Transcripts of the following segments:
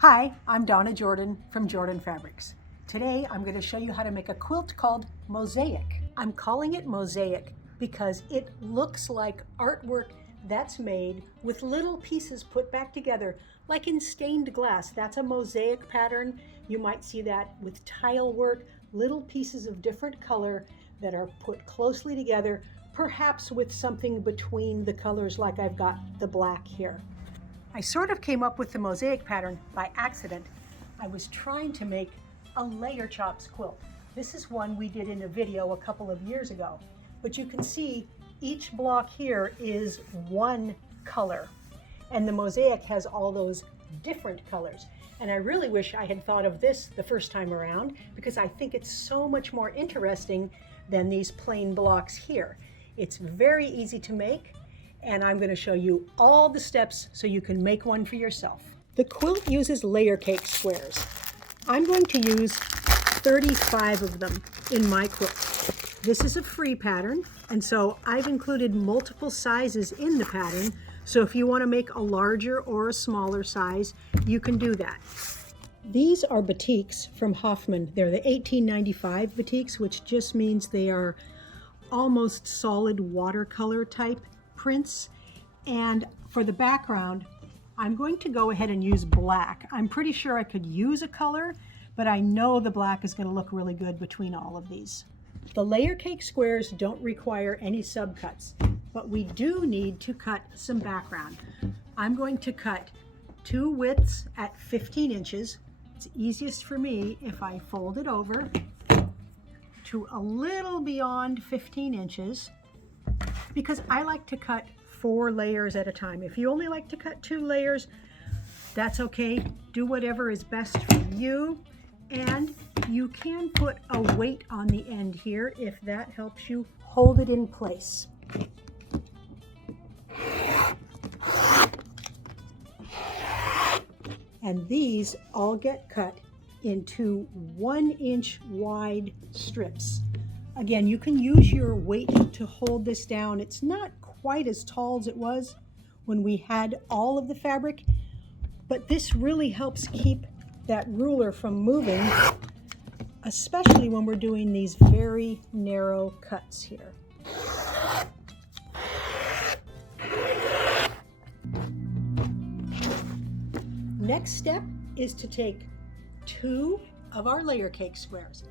Hi, I'm Donna Jordan from Jordan Fabrics. Today I'm going to show you how to make a quilt called Mosaic. I'm calling it Mosaic because it looks like artwork that's made with little pieces put back together, like in stained glass. That's a mosaic pattern. You might see that with tile work, little pieces of different color that are put closely together, perhaps with something between the colors like I've got the black here. I sort of came up with the mosaic pattern by accident. I was trying to make a layer chops quilt. This is one we did in a video a couple of years ago. But you can see each block here is one color, and the mosaic has all those different colors. And I really wish I had thought of this the first time around, because I think it's so much more interesting than these plain blocks here. It's very easy to make, and I'm going to show you all the steps so you can make one for yourself. The quilt uses layer cake squares. I'm going to use 35 of them in my quilt. This is a free pattern, and so I've included multiple sizes in the pattern, so if you want to make a larger or a smaller size, you can do that. These are batiks from Hoffman. They're the 1895 batiks, which just means they are almost solid watercolor type prints. And for the background, I'm going to go ahead and use black. I'm pretty sure I could use a color, but I know the black is going to look really good between all of these. The layer cake squares don't require any subcuts, but we do need to cut some background. I'm going to cut two widths at 15 inches. It's easiest for me if I fold it over to a little beyond 15 inches, because I like to cut 4 layers at a time. If you only like to cut 2 layers, that's okay. Do whatever is best for you. And you can put a weight on the end here if that helps you hold it in place. And these all get cut into 1-inch wide strips. Again, you can use your weight to hold this down. It's not quite as tall as it was when we had all of the fabric, but this really helps keep that ruler from moving, especially when we're doing these very narrow cuts here. Next step is to take 2 of our layer cake squares,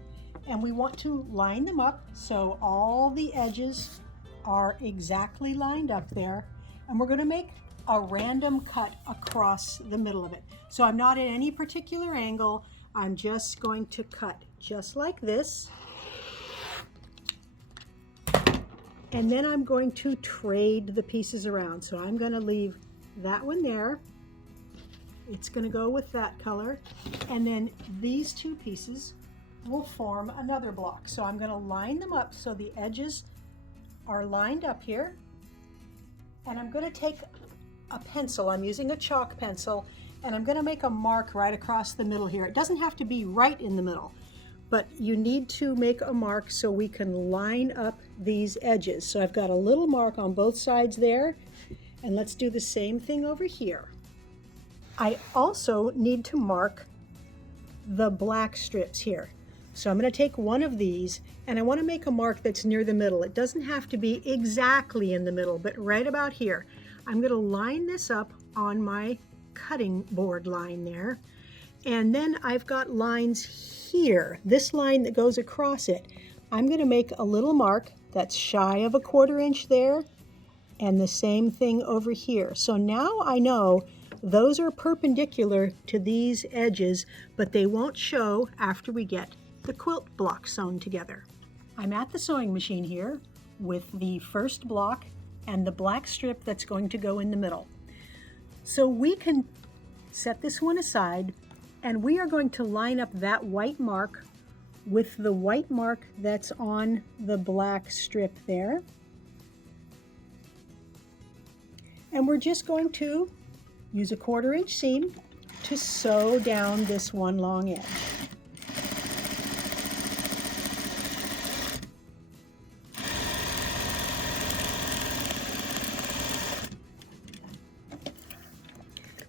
and we want to line them up so all the edges are exactly lined up there, and we're going to make a random cut across the middle of it. So I'm not at any particular angle. I'm just going to cut just like this, and then I'm going to trade the pieces around. So I'm going to leave that one there. It's going to go with that color, and then these 2 pieces will form another block. So I'm going to line them up so the edges are lined up here, and I'm going to take a pencil. I'm using a chalk pencil, and I'm going to make a mark right across the middle here. It doesn't have to be right in the middle, but you need to make a mark so we can line up these edges. So I've got a little mark on both sides there, and let's do the same thing over here. I also need to mark the black strips here. So I'm going to take one of these, and I want to make a mark that's near the middle. It doesn't have to be exactly in the middle, but right about here. I'm going to line this up on my cutting board line there. And then I've got lines here. This line that goes across it, I'm going to make a little mark that's shy of a 1/4 inch there, and the same thing over here. So now I know those are perpendicular to these edges, but they won't show after we get the quilt block sewn together. I'm at the sewing machine here with the first block and the black strip that's going to go in the middle. So we can set this one aside, and we are going to line up that white mark with the white mark that's on the black strip there. And we're just going to use a 1/4 inch seam to sew down this one long edge.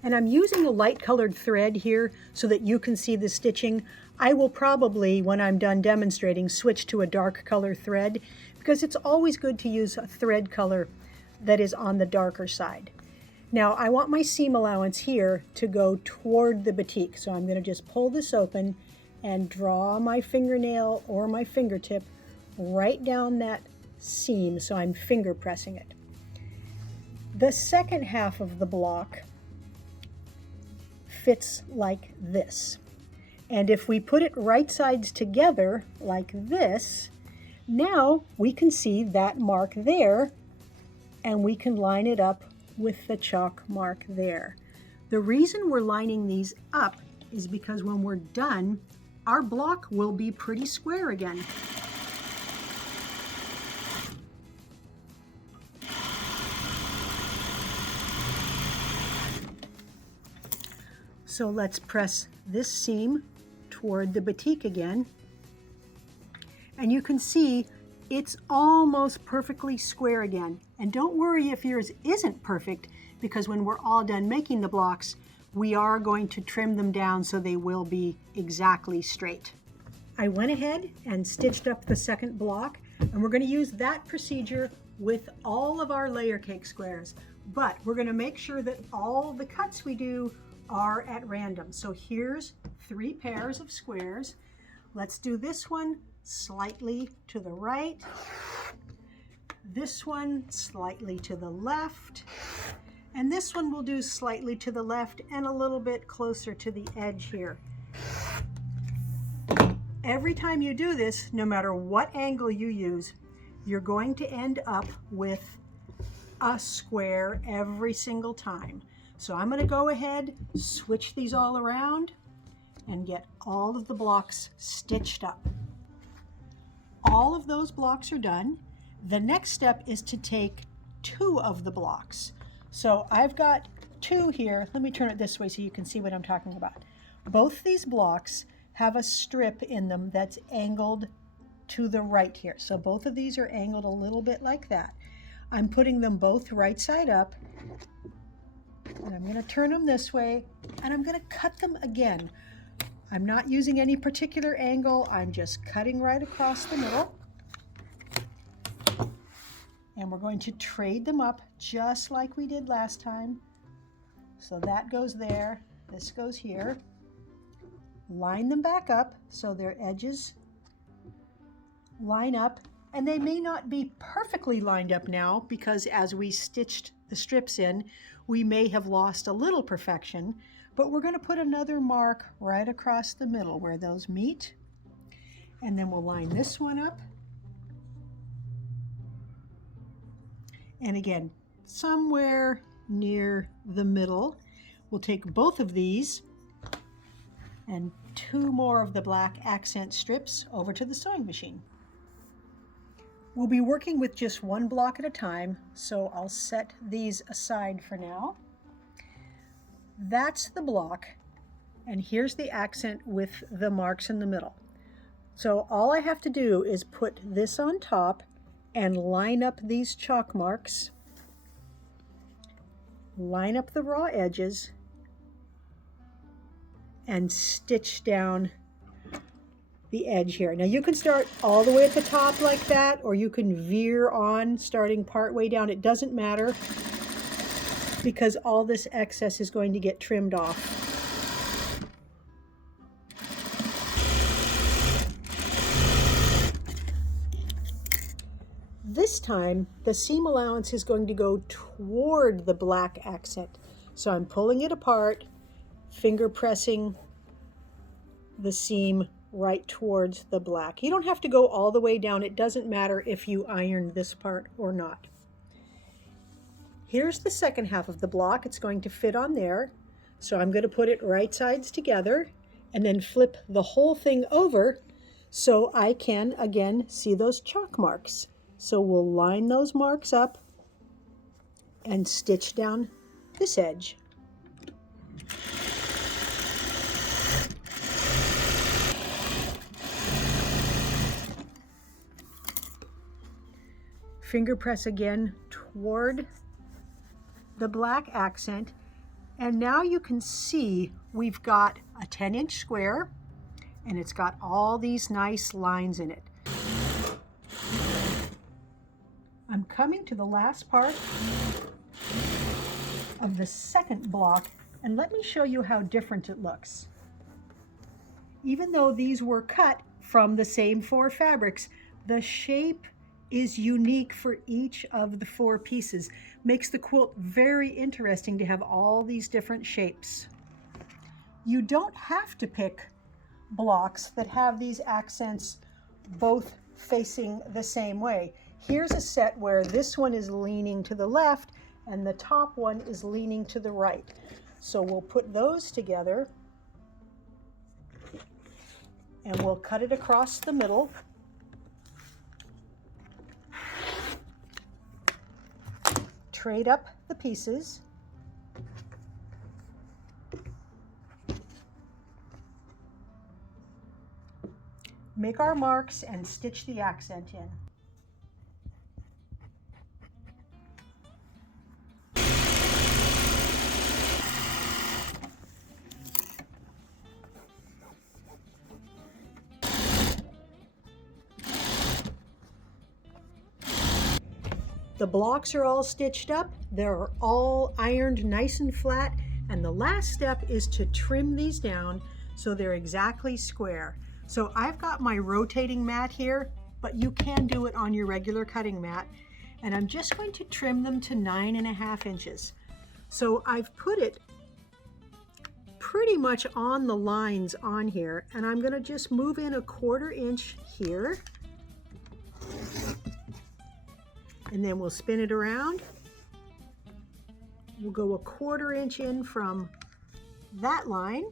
And I'm using a light colored thread here so that you can see the stitching. I will probably, when I'm done demonstrating, switch to a dark color thread because it's always good to use a thread color that is on the darker side. Now I want my seam allowance here to go toward the batik, so I'm going to just pull this open and draw my fingernail or my fingertip right down that seam, so I'm finger pressing it. The second half of the block fits like this. And if we put it right sides together like this, now we can see that mark there, and we can line it up with the chalk mark there. The reason we're lining these up is because when we're done, our block will be pretty square again. So let's press this seam toward the batik again. And you can see it's almost perfectly square again. And don't worry if yours isn't perfect, because when we're all done making the blocks, we are going to trim them down so they will be exactly straight. I went ahead and stitched up the second block, and we're going to use that procedure with all of our layer cake squares. But we're going to make sure that all the cuts we do are at random. So here's 3 pairs of squares. Let's do this one slightly to the right, this one slightly to the left, and this one we'll do slightly to the left and a little bit closer to the edge here. Every time you do this, no matter what angle you use, you're going to end up with a square every single time. So I'm going to go ahead, switch these all around, and get all of the blocks stitched up. All of those blocks are done. The next step is to take 2 of the blocks. So I've got 2 here. Let me turn it this way so you can see what I'm talking about. Both these blocks have a strip in them that's angled to the right here. So both of these are angled a little bit like that. I'm putting them both right side up, and I'm going to turn them this way, and I'm going to cut them again. I'm not using any particular angle, I'm just cutting right across the middle. And we're going to trade them up just like we did last time. So that goes there, this goes here. Line them back up so their edges line up, and they may not be perfectly lined up now because as we stitched the strips in, we may have lost a little perfection. But we're going to put another mark right across the middle where those meet. And then we'll line this one up. And again, somewhere near the middle, we'll take both of these and 2 more of the black accent strips over to the sewing machine. We'll be working with just 1 block at a time, so I'll set these aside for now. That's the block, and here's the accent with the marks in the middle. So all I have to do is put this on top and line up these chalk marks, line up the raw edges, and stitch down the edge here. Now you can start all the way at the top like that, or you can veer on starting part way down. It doesn't matter, because all this excess is going to get trimmed off. This time, the seam allowance is going to go toward the black accent. So I'm pulling it apart, finger pressing the seam right towards the black. You don't have to go all the way down. It doesn't matter if you iron this part or not. Here's the second half of the block. It's going to fit on there. So I'm going to put it right sides together and then flip the whole thing over so I can again see those chalk marks. So we'll line those marks up and stitch down this edge. Finger press again toward the black accent, And now you can see we've got a 10-inch square, and it's got all these nice lines in it. I'm coming to the last part of the second block, and let me show you how different it looks. Even though these were cut from the same 4 fabrics, the shape is unique for each of the 4 pieces. Makes the quilt very interesting to have all these different shapes. You don't have to pick blocks that have these accents both facing the same way. Here's a set where this one is leaning to the left and the top one is leaning to the right. So we'll put those together and we'll cut it across the middle. Trade up the pieces. Make our marks and stitch the accent in. The blocks are all stitched up, they're all ironed nice and flat, and the last step is to trim these down so they're exactly square. So I've got my rotating mat here, but you can do it on your regular cutting mat, and I'm just going to trim them to 9.5 inches. So I've put it pretty much on the lines on here, and I'm going to just move in a 1/4 inch here. And then we'll spin it around. We'll go a 1/4 inch in from that line.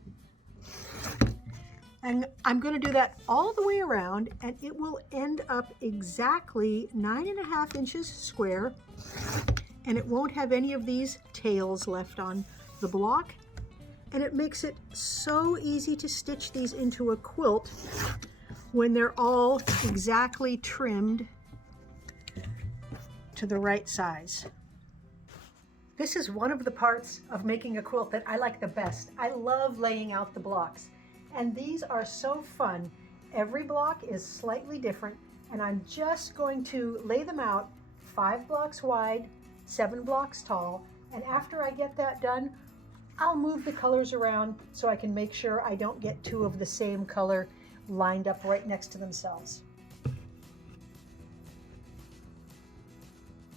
And I'm going to do that all the way around, and it will end up exactly 9.5 inches square, and it won't have any of these tails left on the block. And it makes it so easy to stitch these into a quilt when they're all exactly trimmed to the right size. This is one of the parts of making a quilt that I like the best. I love laying out the blocks, and these are so fun. Every block is slightly different, and I'm just going to lay them out 5 blocks wide, 7 blocks tall, and after I get that done, I'll move the colors around so I can make sure I don't get 2 of the same color lined up right next to themselves.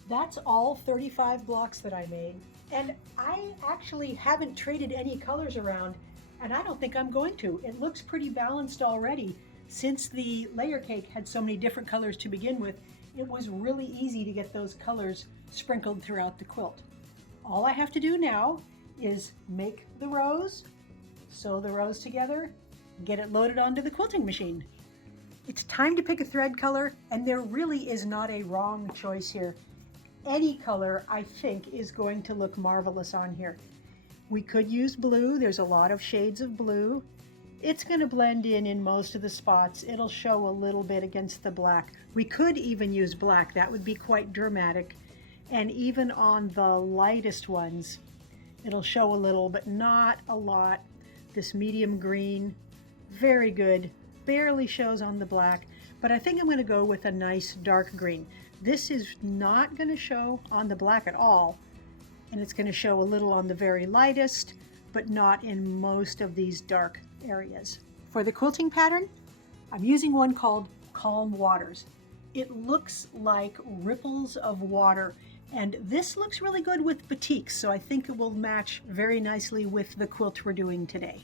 That's all 35 blocks that I made, and I actually haven't traded any colors around, and I don't think I'm going to. It looks pretty balanced already. Since the layer cake had so many different colors to begin with, it was really easy to get those colors sprinkled throughout the quilt. All I have to do now is make the rows, sew the rows together, get it loaded onto the quilting machine. It's time to pick a thread color, and there really is not a wrong choice here. Any color, I think, is going to look marvelous on here. We could use blue. There's a lot of shades of blue. It's going to blend in most of the spots. It'll show a little bit against the black. We could even use black. That would be quite dramatic. And even on the lightest ones, it'll show a little, but not a lot. This medium green, very good. Barely shows on the black, but I think I'm going to go with a nice dark green. This is not going to show on the black at all, and it's going to show a little on the very lightest, but not in most of these dark areas. For the quilting pattern, I'm using one called Calm Waters. It looks like ripples of water, and this looks really good with batiks, so I think it will match very nicely with the quilt we're doing today.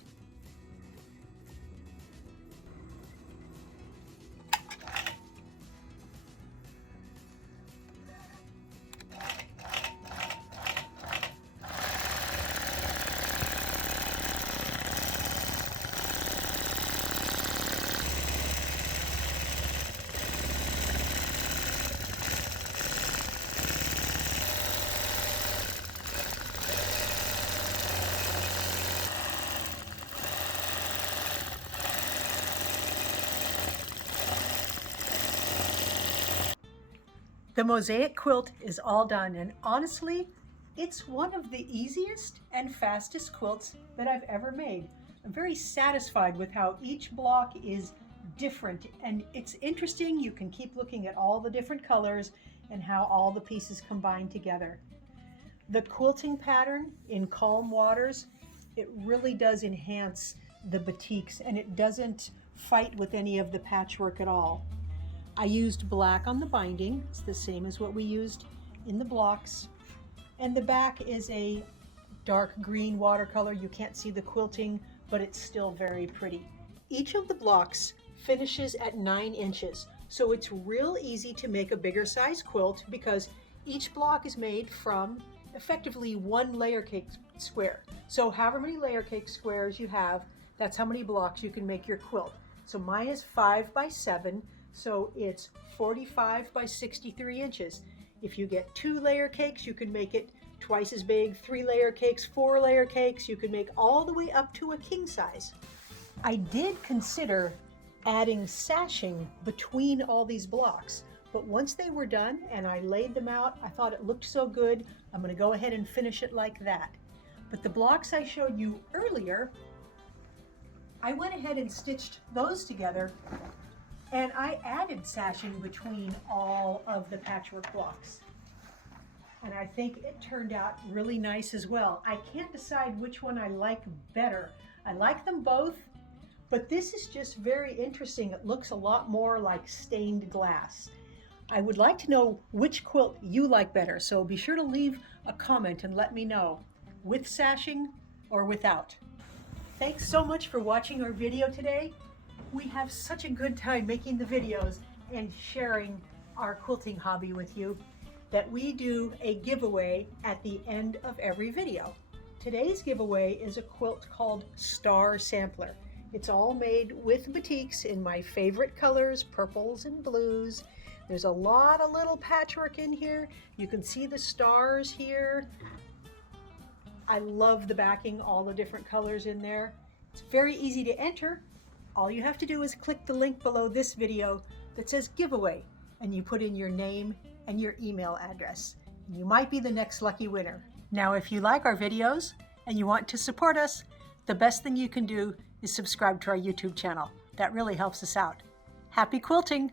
The mosaic quilt is all done, and honestly, It's one of the easiest and fastest quilts that I've ever made. I'm very satisfied with how each block is different, and it's interesting. You can keep looking at all the different colors and how all the pieces combine together. The quilting pattern in calm waters, it really does enhance the batiks, and it doesn't fight with any of the patchwork at all. I used black on the binding. It's the same as what we used in the blocks. And the back is a dark green watercolor. You can't see the quilting, but it's still very pretty. Each of the blocks finishes at 9 inches, so it's real easy to make a bigger size quilt because each block is made from effectively 1 layer cake square. So however many layer cake squares you have, that's how many blocks you can make your quilt. So mine is 5 by 7, so it's 45 by 63 inches. If you get 2 layer cakes, you can make it twice as big. 3 layer cakes, 4 layer cakes, you can make all the way up to a king size. I did consider adding sashing between all these blocks, but once they were done and I laid them out, I thought it looked so good, I'm going to go ahead and finish it like that. But the blocks I showed you earlier, I went ahead and stitched those together, and I added sashing between all of the patchwork blocks. And I think it turned out really nice as well. I can't decide which one I like better. I like them both, but this is just very interesting. It looks a lot more like stained glass. I would like to know which quilt you like better, so be sure to leave a comment and let me know, with sashing or without. Thanks so much for watching our video today. We have such a good time making the videos and sharing our quilting hobby with you that we do a giveaway at the end of every video. Today's giveaway is a quilt called Star Sampler. It's all made with batiks in my favorite colors, purples and blues. There's a lot of little patchwork in here. You can see the stars here. I love the backing, all the different colors in there. It's very easy to enter. All you have to do is click the link below this video that says giveaway, and you put in your name and your email address. You might be the next lucky winner. Now, if you like our videos and you want to support us, the best thing you can do is subscribe to our YouTube channel. That really helps us out. Happy quilting!